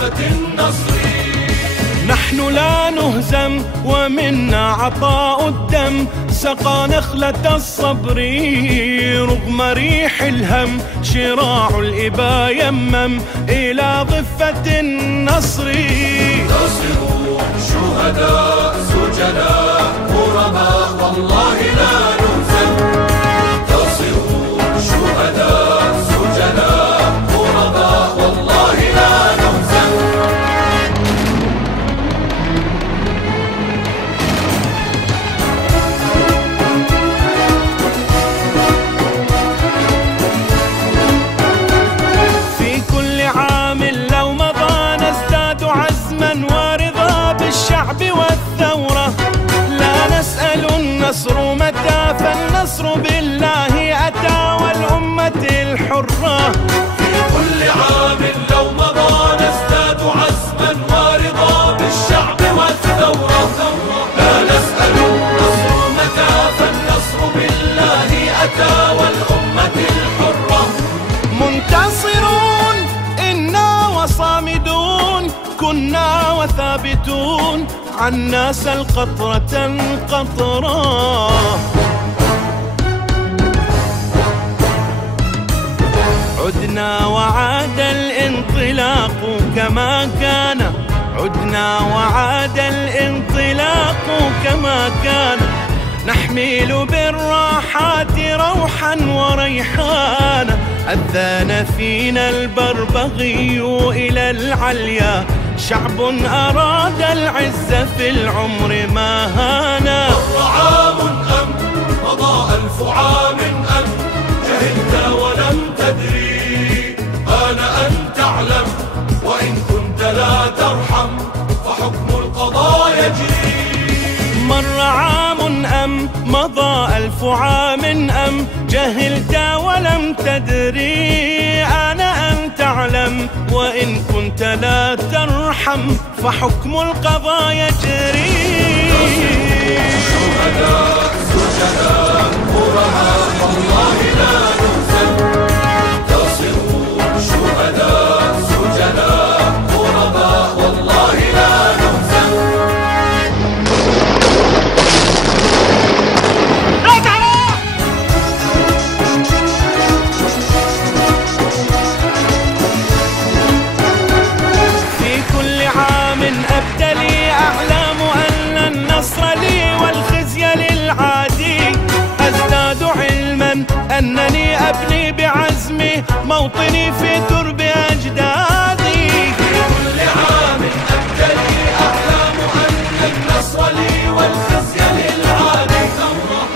رأفة النصر. نحن لا نهزم ومنا عطاء الدم، سقى نخلة الصبر رغم ريح الهم، شراع الإبا يمم إلى ضفة النصر. تصروا شهداء سجناء غرباء والله لا نهزم. تصروا شهداء سجناء غرباء والله لا نهزم. والثورة لا نسأل النصر متى، فالنصر بالله أتى والأمة الحرة. في كل عام لو مضى نزداد عزما ورضا بالشعب والثورة. لا نسأل النصر متى، فالنصر بالله أتى والأمة الحرة. منتصرون إنا وصامدون، كنا وثابتون عنا سل قطرة قطرة. عدنا وعاد الانطلاق كما كان، عدنا وعاد الانطلاق كما كان، نحمل بالراحات روحا وريحانا، أذان فينا البربغي إلى العليا، شعب أراد العز في العمر ما هانا. مر عام أم مضى 1000 عام أم جهلت ولم تدري، آن أن تعلم وإن كنت لا ترحم فحكم القضاء يجري. مر عام أم مضى 1000 عام أم جهلت ولم تدري، آن أن تعلم وإن كنت لا ترحم فحكم القضاء يجري. شهداء سجناء غرباء والله لا نهزم. تصروا شهداء سجناء غرباء والله لا نهزم. أبتلي أعلام أن النصر لي والخزي للعادي، أزداد علما أنني أبني بعزمي موطني في ترب أجدادي. في كل عام أبتلي أعلام أن النصر لي والخزي للعادي،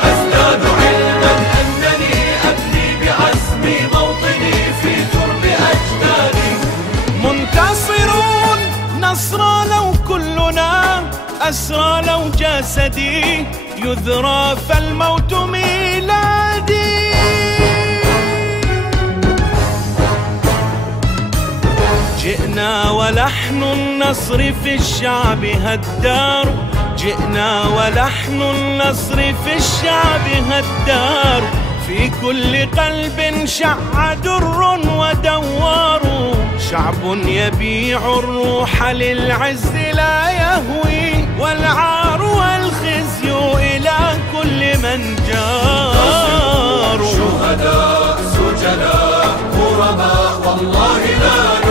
أزداد علما أنني أبني بعزمي موطني في ترب أجدادي. منتصرون نصرى لو كلنا أسرى، لو جسدي يذرى فالموت ميلادي. جئنا ولحن النصر في الشعب هدار، جئنا ولحن النصر في الشعب هدار، في كل قلب شع در ودوار، شعب يبيع الروح للعز لا يهوي، والعار والخزي إلى كل من جار. شهداء سجناء غرباء والله لا